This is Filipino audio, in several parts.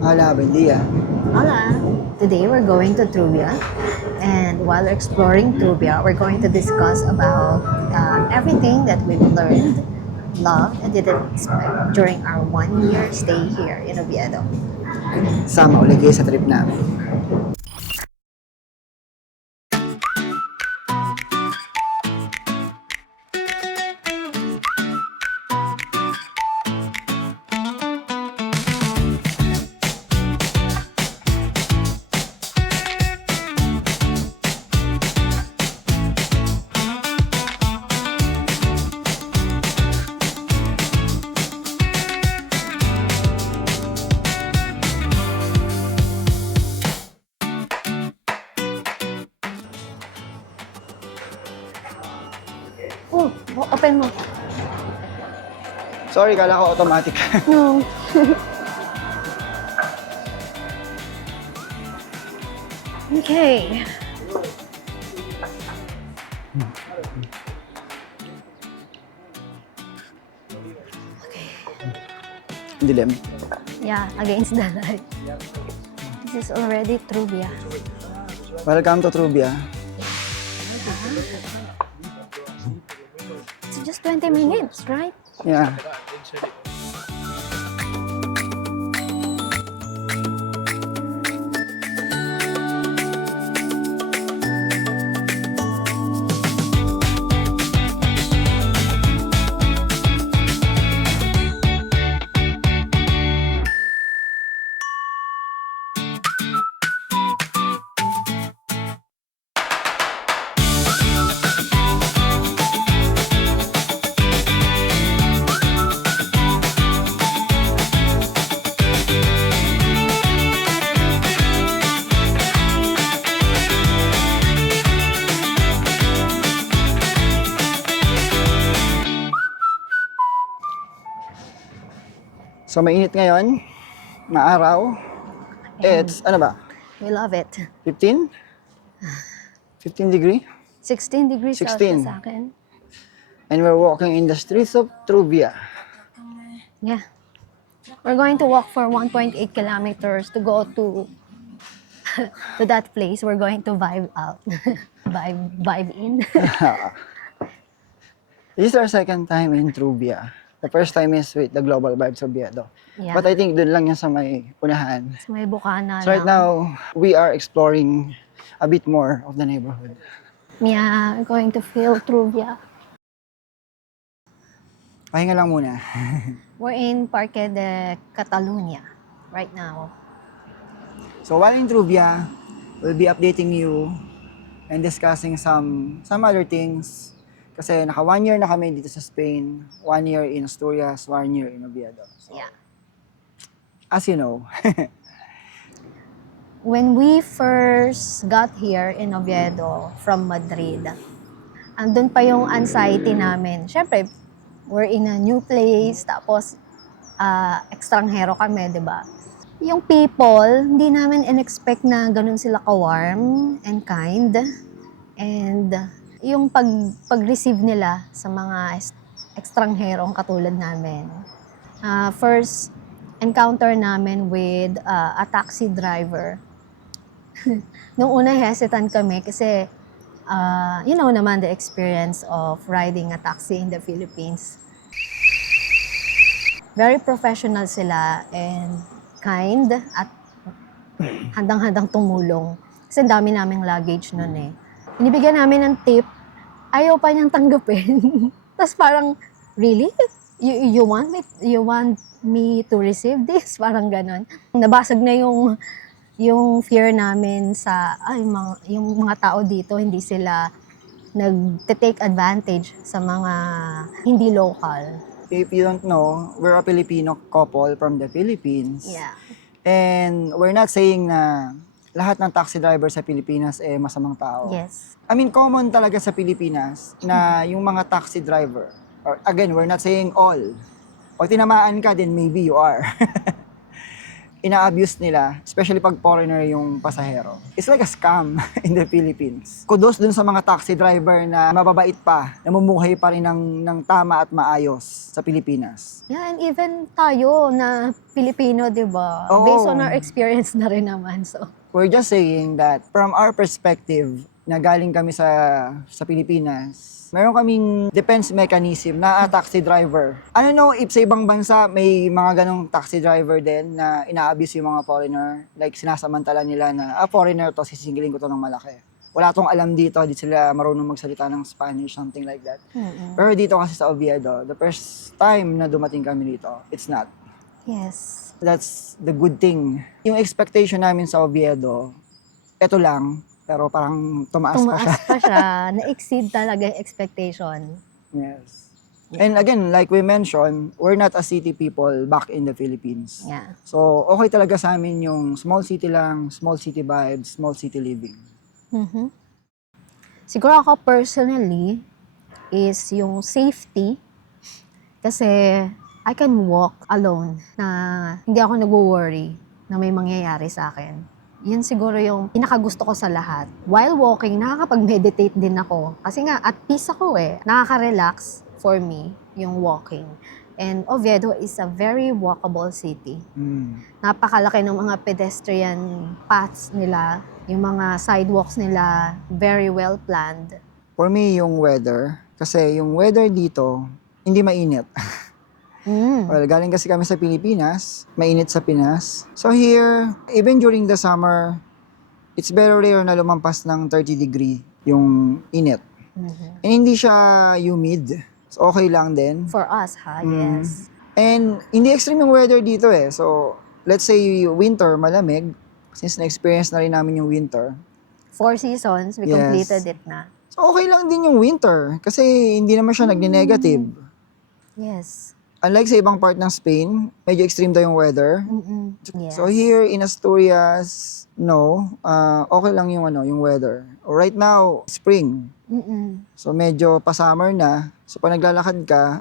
Hola, buen día. Hola! Today we're going to Trubia, and while we're exploring Trubia, we're going to discuss about everything that we've learned, loved, and didn't expect during our 1 year stay here in Oviedo. Sama ulit kayo sa trip namin. Oh, open mo. Sorry, kala ko automatic. No. Okay. Dilim. Yeah, against the light. This is already Trubia. Welcome to Trubia. It's just 20 minutes, right? Yeah. So mainit ngayon, maaraw. It's, ano ba, We love it. 15? 15 degree? 16 degrees 16. Celsius sa akin. And we're walking in the streets of Trubia. Yeah. We're going to walk for 1.8 kilometers to go to to that place. We're going to vibe out. vibe in. This is our second time in Trubia. The first time is with the Global Vibes Oviedo. Yeah. But I think dun lang yan sa may unahan. So may bukana So right lang. now, we are exploring a bit more of the neighborhood. Yeah, we're going to feel Truvia. Pahinga lang muna. We're in Parque de Catalunya right now. So while in Trubia, we'll be updating you and discussing some other things. Kasi naka 1 year na kami dito sa Spain, 1 year in Asturias, 1 year in Oviedo. So, Yeah. as you know, When we first got here in Oviedo from Madrid, andun pa yung anxiety namin. Siyempre, we're in a new place, tapos ekstranghero kami, di ba? Yung people, hindi namin in-expect na ganun sila ka-warm and kind. And yung pag-receive nila sa mga ekstrangherong katulad namin. First encounter namin with a taxi driver. Nung una hesitant kami kasi you know naman the experience of riding a taxi in the Philippines. Very professional sila and kind at handang-handang tumulong. Kasi ang dami naming luggage nun eh. Inibigyan namin ng tip, ayaw pa niyang tanggapin. Tapos parang, really? You want me to receive this? Parang ganon. Nabasag na yung fear namin sa yung mga tao dito, hindi sila nag-take advantage sa mga hindi local. if you don't know, we're a Filipino couple from the Philippines. Yeah. And we're not saying na lahat ng taxi driver sa Pilipinas masamang tao. Yes. I mean, common talaga sa Pilipinas na yung mga taxi driver, or again, we're not saying all. Pag tinamaan ka, then maybe you are. ina-abuse nila, especially pag foreigner yung pasahero. It's like a scam in the Philippines. Kudos dun sa mga taxi driver na mababait pa, namumuhay pa rin ng tama at maayos sa Pilipinas. Yeah, and even tayo na Pilipino, di ba? Oo. Based on our experience na rin naman. So, We're just saying that from our perspective, na galing kami sa Pilipinas, meron kaming defense mechanism na taxi driver. I don't know if sa ibang bansa may mga ganong taxi driver din na ina-abuse yung mga foreigner. Like sinasamantala nila na, foreigner to, sisingilin ko to ng malaki. Wala tong alam dito, di sila marunong magsalita ng Spanish, something like that. Pero dito kasi sa Oviedo, the first time na dumating kami dito, it's not. yes. That's the good thing. Yung expectation namin sa Oviedo, eto lang, pero parang tumaas pa siya. Tumaas pa siya. Na-exceed talaga yung expectation. Yes. And again, like we mentioned, we're not a city people back in the Philippines. Yeah. So, okay talaga sa amin yung small city lang, small city vibes, small city living. Mhm. Siguro ako personally is yung safety kasi I can walk alone na hindi ako nag-worry na may mangyayari sa akin. Yun siguro yung pinakagusto ko sa lahat. While walking, nakakapag-meditate din ako. Kasi nga, at peace ako eh. Nakaka-relax for me yung walking. And Oviedo is a very walkable city. Napakalaki ng mga pedestrian paths nila, yung mga sidewalks nila, very well planned. For me, yung weather, kasi yung weather dito, hindi mainit. Well, galing kasi kami sa Pilipinas, mainit sa Pinas. So here, even during the summer, it's very rare na lumampas ng 30 degree yung init. And hindi siya humid. So okay lang din. For us, ha? Yes. And hindi extreme yung weather dito eh. So, let's say winter, malamig. Since na-experience na rin namin yung winter. 4 seasons, we Yes. completed it na. So, okay lang din yung winter. Kasi hindi naman siya nagne-negative. Yes. Unlike sa ibang part ng Spain, medyo extreme daw yung weather. Yes. So here in Asturias, no, okay lang yung yung weather. Right now, spring. So medyo pa-summer na. So pag naglalakad ka,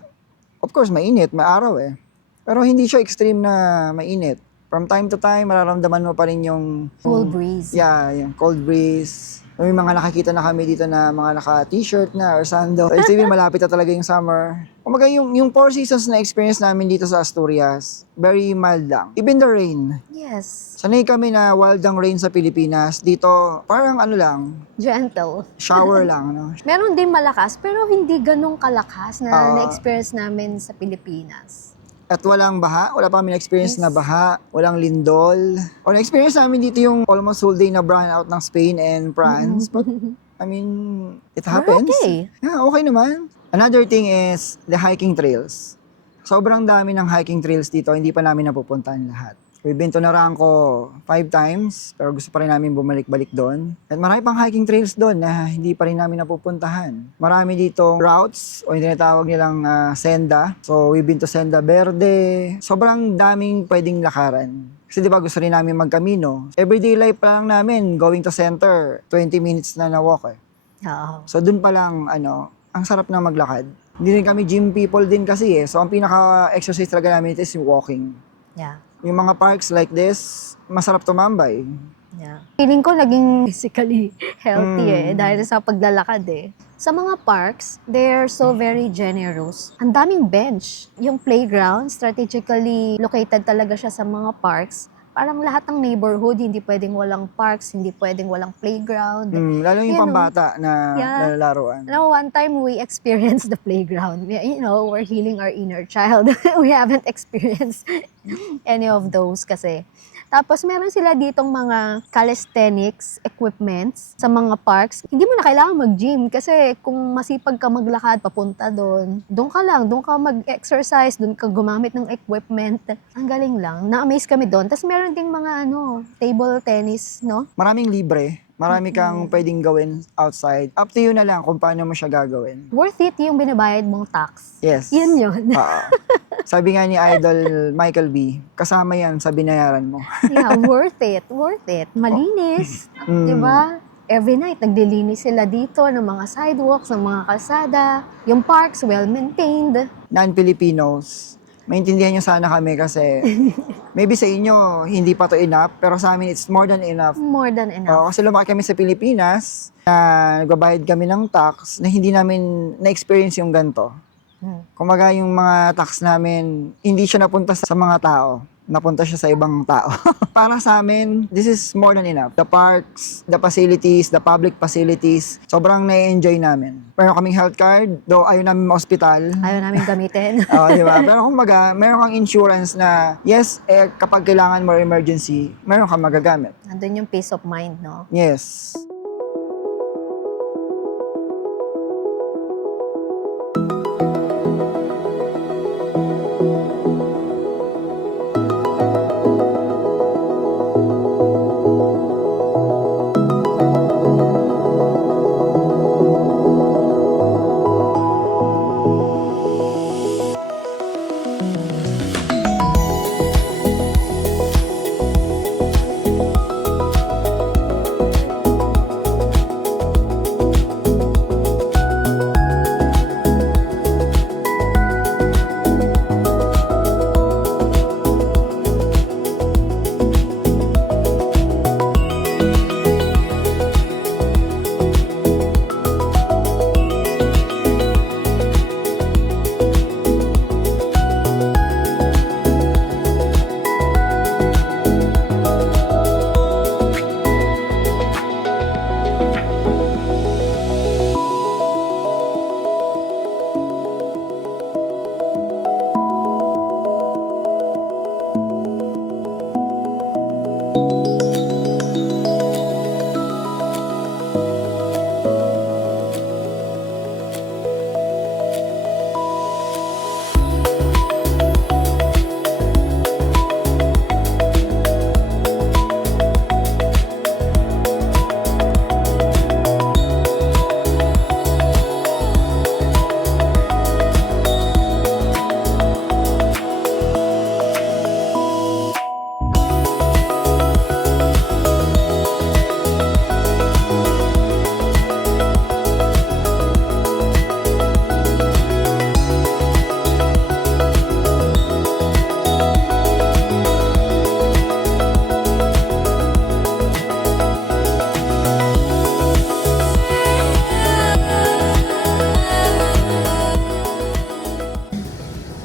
of course mainit, may araw eh. Pero hindi siya extreme na mainit. From time to time, mararamdaman mo pa rin yung Cool breeze. Yeah, yung cold breeze. May mga nakakita na kami dito na mga naka-t-shirt na or sando. So, ibig malapit na talaga yung summer. Kumaga yung 4 seasons na experience namin dito sa Asturias, very mild lang. Even the rain. Yes. Sanay kami na wild ang rain sa Pilipinas. Dito, parang ano lang, Gentle. shower lang. No? Meron din malakas, pero hindi ganong kalakas na Ah. na-experience namin sa Pilipinas. At walang baha. Wala pa kami na-experience na baha. Walang lindol. O na-experience namin dito yung almost whole day na brown out ng Spain and France. But, I mean, it happens. okay. Yeah, okay naman. Another thing is the hiking trails. Sobrang dami ng hiking trails dito. Hindi pa namin napupuntahan lahat. We've been to Naranco 5 times, pero gusto pa rin namin bumalik-balik doon. At marami pang hiking trails doon na hindi pa rin namin napupuntahan. Marami dito routes, o yung tinatawag nilang senda. So, we've been to Senda Verde. Sobrang daming pwedeng lakaran. Kasi di ba gusto rin namin magkamino. Everyday life pa lang namin, going to center, 20 minutes na walk eh. Oo. So, dun pa lang, ang sarap na maglakad. Hindi rin kami gym people din kasi eh. So, ang pinaka-exercise talaga namin is yung walking. Yeah. Yung mga parks like this, masarap tumambay. Yeah. Feeling ko naging physically healthy dahil sa paglalakad eh. Sa mga parks, they're so very generous. Ang daming bench. Yung playground, strategically located talaga siya sa mga parks. Parang lahat ng neighborhood, hindi pwedeng walang parks, hindi pwedeng walang playground. Lalo yung You know, pambata na yeah. nalalaruan. Alam mo, one time we experienced the playground. You know, we're healing our inner child. We haven't experienced any of those kasi. Tapos meron sila ditong mga calisthenics equipments sa mga parks. Hindi mo na kailangan mag-gym kasi kung masipag ka maglakad papunta doon, doon ka mag-exercise, doon ka gumamit ng equipment. Ang galing lang. Na-amaze kami doon. Tapos meron ding mga table tennis, no? Maraming libre. Marami kang pwedeng gawin outside. Up to you na lang kung paano mo siya gagawin. Worth it yung binabayad mong tax. Yes. Yun yun. Oo. Sabi nga ni Idol Michael B, kasama yan sa binayaran mo. Yeah, worth it. Worth it. Malinis. Di ba? Every night, naglilinis sila dito ng mga sidewalks, ng mga kalsada. Yung parks, well-maintained. Non-Filipinos, maintindihan nyo sana kami kasi maybe sa inyo, hindi pa to enough, pero sa amin, it's more than enough. More than enough. Kasi lumaki kami sa Pilipinas, na nagbabayad kami ng tax, na hindi namin na-experience yung ganito. Kumaga yung mga tax namin, hindi siya napunta sa mga tao. Napunta siya sa ibang tao. Para sa amin, this is more than enough. The parks, the facilities, the public facilities, sobrang na-enjoy namin. Meron kaming health card, though ayaw namin ma-hospital. Ayaw namin gamitin. Oo, di ba? Pero kumbaga, meron kang insurance na, yes, kapag kailangan mo emergency, meron kang magagamit. Nandun yung peace of mind, no? Yes.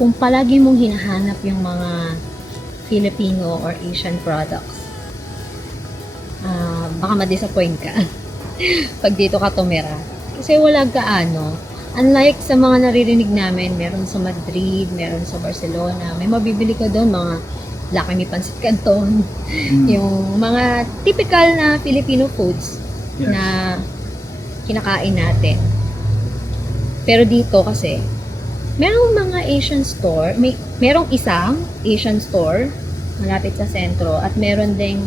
Kung palagi mong hinahanap yung mga Filipino or Asian products, baka ma-disappoint ka pag dito ka tumira. Kasi wala gaano. Unlike sa mga naririnig namin, meron sa Madrid, meron sa Barcelona, may mabibili ka doon, mga laki ni Pancit Canton, yung mga typical na Filipino foods na kinakain natin. Pero dito kasi, merong mga Asian store, merong isang Asian store malapit sa sentro at meron ding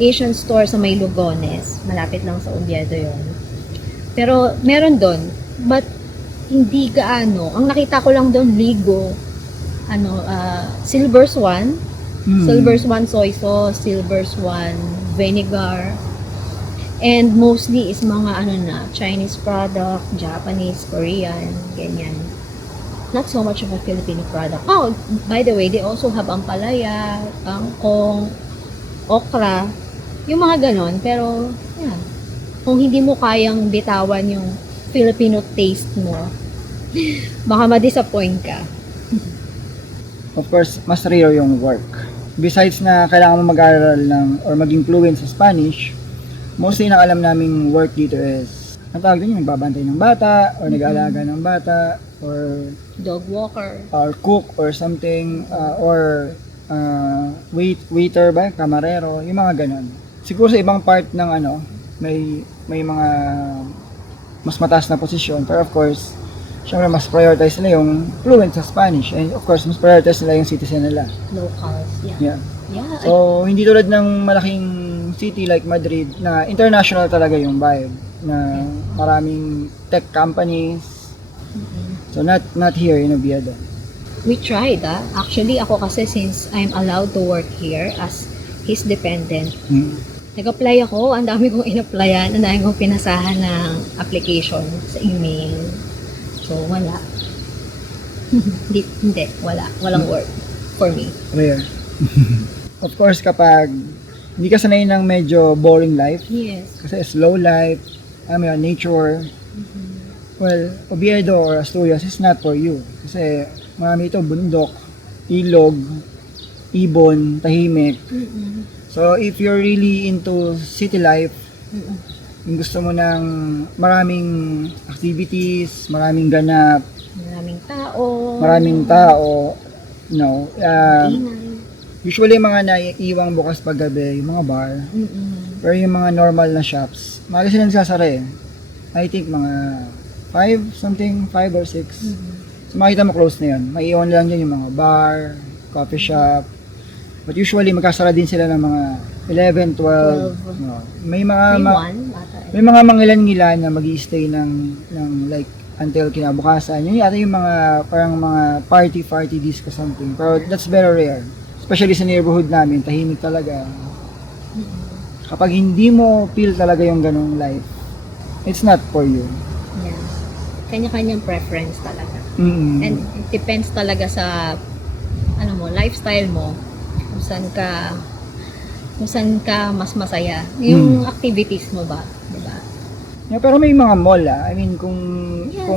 Asian store sa may Lugones, malapit lang sa Oviedo yon. Pero meron doon, but hindi gaano. Ang nakita ko lang doon, Ligo, Silver Swan, Silver Swan soy sauce, Silver Swan vinegar, and mostly is mga Chinese product, Japanese, Korean, ganyan. Not so much of a Filipino product. Oh, by the way, they also have ampalaya, kangkong, okra, yung mga ganon. Pero, yeah, kung hindi mo kayang bitawan yung Filipino taste mo, baka ma-disappoint ka. Of course, mas rare yung work. Besides na kailangan mo mag-aral or maging fluent sa Spanish, mostly na alam naming work dito is, ang tawag din yung nagbabantay ng bata, or nag-aalaga ng bata, or Dog walker. or cook or something, or waiter ba, kamarero, yung mga ganon. Siguro sa ibang part ng may mga mas mataas na posisyon, pero of course, syempre mas prioritize nila yung fluent sa Spanish, and of course mas prioritize nila yung citizen nila. Locals, yeah. Yeah. So hindi tulad ng malaking city like Madrid na international talaga yung vibe, na maraming tech companies. So not here in Oviedo. We tried, Actually, ako kasi since I'm allowed to work here as his dependent, nag-apply ako, ang dami kong in-applyan, ang dami kong pinasahan ng application sa email. So, wala. Hindi, walang word for me. Rare. Of course, kapag hindi ka sanay ng medyo boring life, Yes. kasi slow life, nature, well, Oviedo or Asturias is not for you. Kasi marami ito, bundok, ilog, ibon, tahimik. So, if you're really into city life, yung gusto mo ng maraming activities, maraming ganap, Maraming tao. you know, Ingay. usually mga naiiwang bukas paggabi, yung mga bar, pero yung mga normal na shops, maaga silang sasara eh. I think mga 5 or 6. So makita mo close na yun. Maiiwan lang dyan yung mga bar, coffee shop. But usually magkasara din sila ng mga 11, 12. No. May mga may mga mangilan-ngilan na magi-stay ng like until kinabukasan. Yun yata yung mga parang mga party disco something. Pero that's very rare. Especially sa neighborhood namin, tahimik talaga. Kapag hindi mo feel talaga yung ganong life, it's not for you. Yeah. Kanya-kanyang preference talaga. Mm-mm. And it depends talaga sa lifestyle mo. Kung saan ka mas masaya. Yung activities mo ba, 'di ba? Yeah, pero may mga mall I mean, kung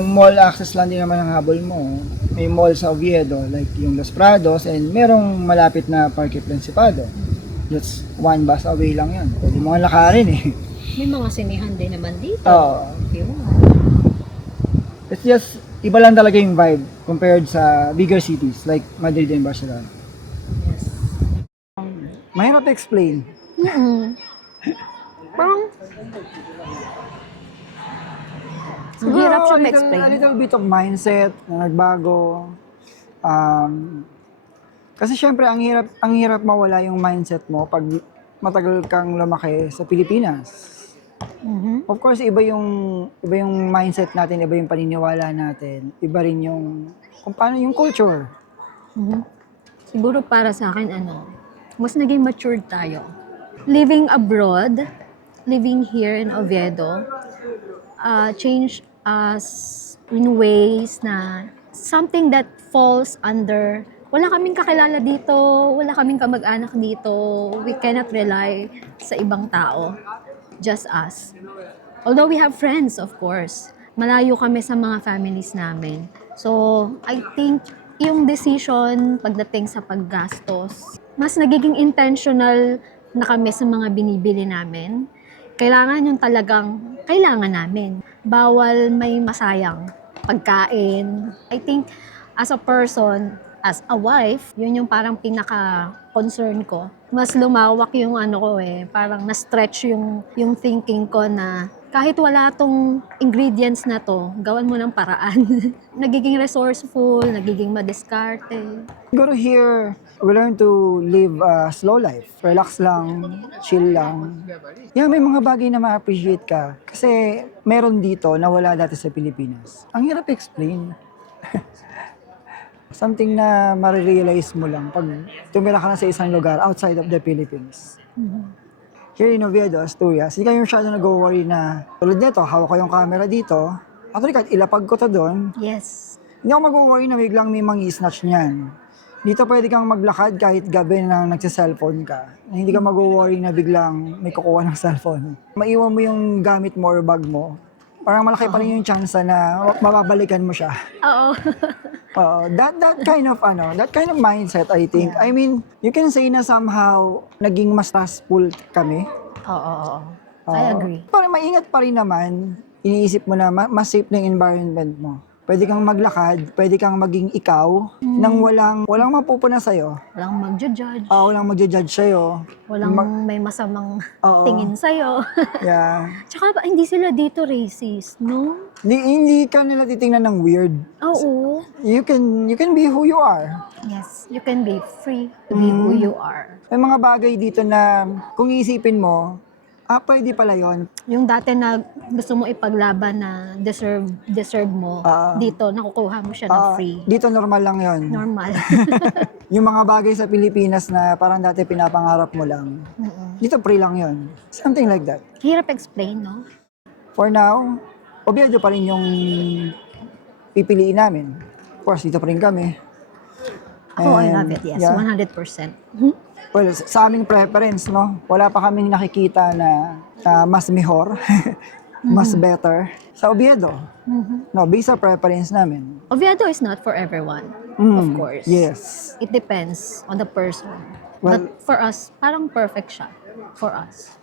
mall access lang din naman ang habol mo, may mall sa Oviedo, like yung Los Prados, and merong malapit na Parque Principado. Just one bus away lang yan. Pwede mo nga lakarin eh. May mga sinihan din naman dito. Oo. Yun. It's just, iba lang talaga yung vibe compared sa bigger cities like Madrid and Barcelona. Yes. Mahirap explain. Parang Siguro, hirap siya a little, ma-explain. a little bit of mindset na nagbago. Kasi syempre, ang hirap mawala yung mindset mo pag matagal kang lumaki sa Pilipinas. Of course, iba yung mindset natin, iba yung paniniwala natin, iba rin yung kung paano yung culture. Siguro para sa akin, mas naging matured tayo. Living abroad, living here in Oviedo, changed us in ways na something that falls under, wala kaming kakilala dito, wala kaming kamag-anak dito, we cannot rely sa ibang tao, just us. Although we have friends, of course, malayo kami sa mga families namin. So, I think yung decision pagdating sa paggastos, mas nagiging intentional na kami sa mga binibili namin. Kailangan yung talagang kailangan namin. Bawal may masayang pagkain. I think as a person, as a wife, yun yung parang pinaka-concern ko. Mas lumawak yung parang na-stretch yung thinking ko na kahit wala tong ingredients na to, gawan mo ng paraan. Nagiging resourceful, nagiging madiskarte. Siguro here, we learn to live a slow life. Relax lang, chill lang. Yeah, may mga bagay na ma-appreciate ka. Kasi meron dito na wala dati sa Pilipinas. Ang hirap explain. Something na marirealize mo lang pag tumira ka na sa isang lugar outside of the Philippines. Here in Oviedo, Asturias, hindi kayo masyado nag-worry na tulad nito, hawak ko yung camera dito. Actually, kahit ilapag ko to doon, Yes. hindi ako mag-worry na biglang may mangi-snatch niyan. Dito pwede kang maglakad kahit gabi na nagsa-cellphone ka. Hindi ka mag-worry na biglang may kukuha ng cellphone. Maiwan mo yung gamit mo or bag mo. Parang malaki pa rin yung chance na mababalikan mo siya. Oo. That kind of mindset, I think. I mean, you can say na somehow naging mas stressful kami. Oo. I agree. Parang maingat pa rin naman. Iniisip mo na mas safe na yung environment mo. Pwede kang maglakad, pwede kang maging ikaw nang walang mapupuna sa'yo. Walang magja-judge. Walang magja-judge sa'yo. Walang may masamang Oo. tingin sa'yo. Yeah. Tsaka hindi sila dito racist, no? Hindi ka nila titingnan ng weird. Oo. You can be who you are. Yes, you can be free to be who you are. May mga bagay dito na kung iisipin mo, pwede pala yon. Yung dati na gusto mo ipaglaban na deserve mo, dito nakukuha mo siya ng free. Dito normal lang yon. Normal. Yung mga bagay sa Pilipinas na parang dati pinapangarap mo lang, dito free lang yon. Something like that. Hirap explain, no? For now, Oviedo pa rin yung pipiliin namin. Of course, dito pa rin kami. Ako, I And, love it. Yes, yeah. 100%. Well, sa aming preference, no? Wala pa kaming nakikita na mas mejor, mas better. Sa Oviedo, no, based sa preference namin. Oviedo is not for everyone, of course. Yes. It depends on the person. Well- But for us, parang perfect siya for us.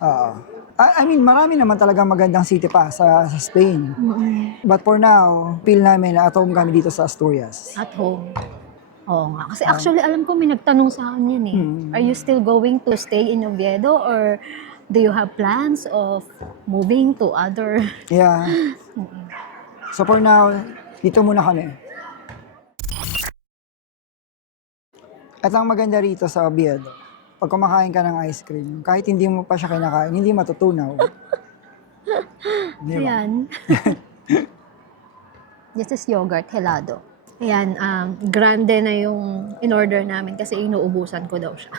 I mean, marami naman talagang magandang city pa sa Spain. But for now, feel namin na at home kami dito sa Asturias. At home. Oo nga. Kasi actually, alam ko may nagtanong sa akin yan eh. Are you still going to stay in Oviedo or do you have plans of moving to other... Yeah. So for now, dito muna kami. At ang maganda rito sa Oviedo, pag kumakain ka ng ice cream, kahit hindi mo pa siya kinakain, hindi matutunaw. Di ba? Ayan. This is yogurt, helado. Ayan, grande na yung in-order namin kasi inuubusan ko daw siya.